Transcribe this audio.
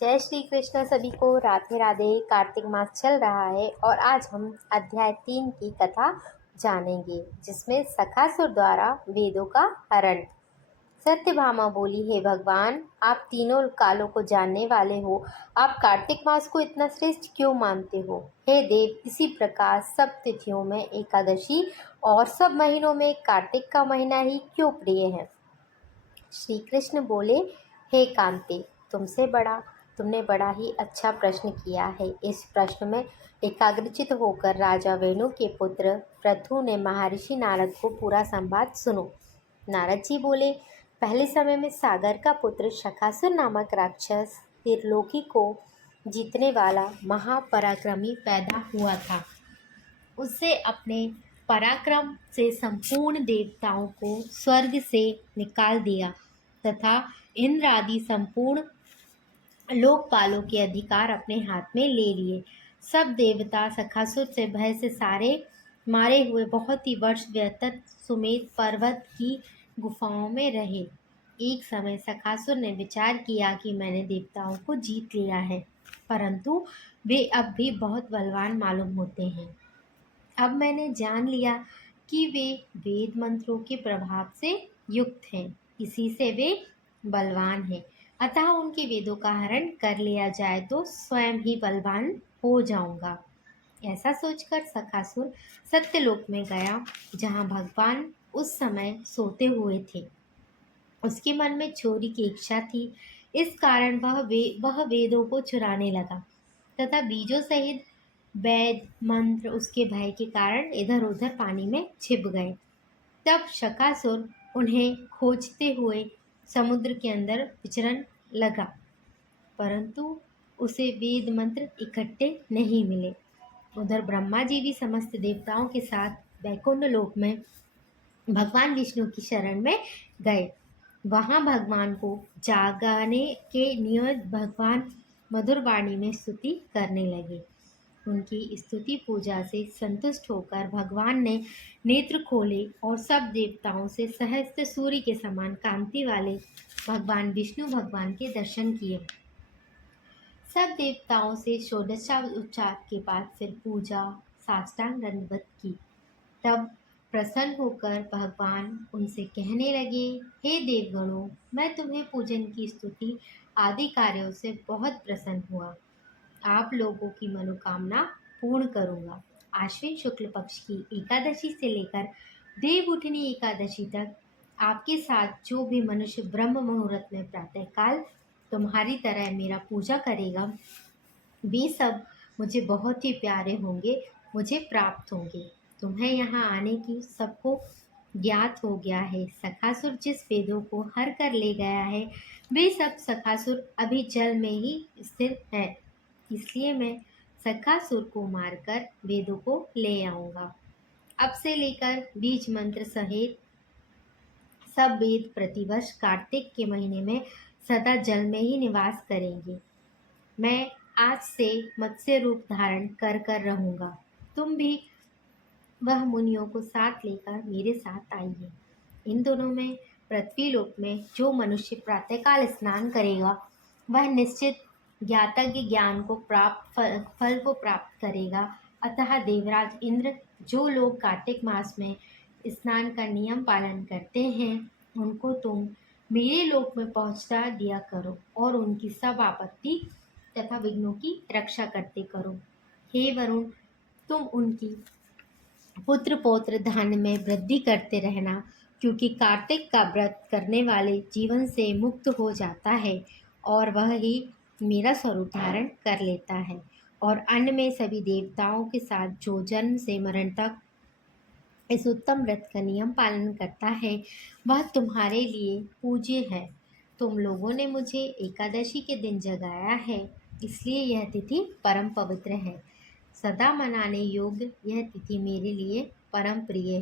जय श्री कृष्ण सभी को। राधे राधे। कार्तिक मास चल रहा है और आज हम अध्याय 3 की कथा जानेंगे, जिसमें सखासुर द्वारा वेदों का हरण। सत्यभामा बोली, हे भगवान, आप तीनों कालों को जानने वाले हो, आप कार्तिक मास को इतना श्रेष्ठ क्यों मानते हो? हे देव, इसी प्रकार सब तिथियों में एकादशी और सब महीनों में कार्तिक का महीना ही क्यों प्रिय है? श्री कृष्ण बोले, हे कांते, तुमने बड़ा ही अच्छा प्रश्न किया है। इस प्रश्न में एकाग्रचित होकर राजा वेणु के पुत्र पृथु ने महर्षि नारद को पूरा संवाद सुनो। नारद जी बोले, पहले समय में सागर का पुत्र शकासुर नामक राक्षस त्रिलोकी को जीतने वाला महापराक्रमी पैदा हुआ था। उससे अपने पराक्रम से संपूर्ण देवताओं को स्वर्ग से निकाल दिया तथा इंद्र आदि संपूर्ण लोकपालों के अधिकार अपने हाथ में ले लिए। सब देवता सखासुर से भय से सारे मारे हुए बहुत ही वर्ष व्यतीत सुमेध पर्वत की गुफाओं में रहे। एक समय सखासुर ने विचार किया कि मैंने देवताओं को जीत लिया है, परंतु वे अब भी बहुत बलवान मालूम होते हैं। अब मैंने जान लिया कि वे वेद मंत्रों के प्रभाव से युक्त हैं, इसी से वे बलवान हैं। अतः उनके वेदों का हरण कर लिया जाए तो स्वयं ही बलवान हो जाऊंगा। ऐसा सोचकर सखासुर सत्यलोक में गया, जहाँ भगवान उस समय सोते हुए थे। उसके मन में चोरी की इच्छा थी, इस कारण वह वेदों को चुराने लगा तथा बीजों सहित वेद मंत्र उसके भय के कारण इधर उधर पानी में छिप गए। तब शकासुर उन्हें खोजते हुए समुद्र के अंदर विचरण लगा, परंतु उसे वेद मंत्र इकट्ठे नहीं मिले। उधर ब्रह्मा जी भी समस्त देवताओं के साथ वैकुंठ लोक में भगवान विष्णु की शरण में गए। वहां भगवान को जागाने के नियत भगवान मधुर वाणी में स्तुति करने लगे। उनकी स्तुति पूजा से संतुष्ट होकर भगवान ने नेत्र खोले और सब देवताओं से सहस्त्र सूर्य के समान कांति वाले भगवान विष्णु भगवान के दर्शन किए। सब देवताओं से षोडशोपचार के बाद फिर पूजा साष्टांग दंडवत की। तब प्रसन्न होकर भगवान उनसे कहने लगे, हे देवगणों, मैं तुम्हें पूजन की स्तुति आदि कार्यों से बहुत प्रसन्न हुआ। आप लोगों की मनोकामना पूर्ण करूंगा। आश्विन शुक्ल पक्ष की एकादशी से लेकर देवउठनी एकादशी तक आपके साथ जो भी मनुष्य ब्रह्म मुहूर्त में प्रातःकाल तुम्हारी तरह मेरा पूजा करेगा, वे सब मुझे बहुत ही प्यारे होंगे, मुझे प्राप्त होंगे। तुम्हें यहाँ आने की सबको ज्ञात हो गया है। सखासुर जिस वेदों को हर कर ले गया है, वे सब सखासुर अभी जल में ही स्थिर है, इसलिए मैं सखासुर को मारकर वेदों को ले आऊंगा। अब से लेकर बीज मंत्र सहित सब वेद प्रतिवर्ष कार्तिक के महीने में सदा जल में ही निवास करेंगे। मैं आज से मत्स्य रूप धारण कर कर रहूंगा। तुम भी वह मुनियों को साथ लेकर मेरे साथ आइए। इन दोनों में पृथ्वी लोक में जो मनुष्य प्रातःकाल स्नान करेगा, वह निश्चित ज्ञातज्ञ ज्ञान को फल को प्राप्त करेगा। अतः देवराज इंद्र, जो लोग कार्तिक मास में स्नान का नियम पालन करते हैं, उनको तुम मेरे लोक में पहुंचा दिया करो और उनकी सब आपत्ति तथा विघ्नों की रक्षा करते करो। हे वरुण, तुम उनकी पुत्र पौत्र धन में वृद्धि करते रहना, क्योंकि कार्तिक का व्रत करने वाले जीवन से मुक्त हो जाता है और वह ही मेरा स्वरूप धारण कर लेता है। और अन्य में सभी देवताओं के साथ जो जन्म से मरण तक इस उत्तम व्रत का नियम पालन करता है, वह तुम्हारे लिए पूज्य है। तुम लोगों ने मुझे एकादशी के दिन जगाया है, इसलिए यह तिथि परम पवित्र है। सदा मनाने योग्य यह तिथि मेरे लिए परम प्रिय है।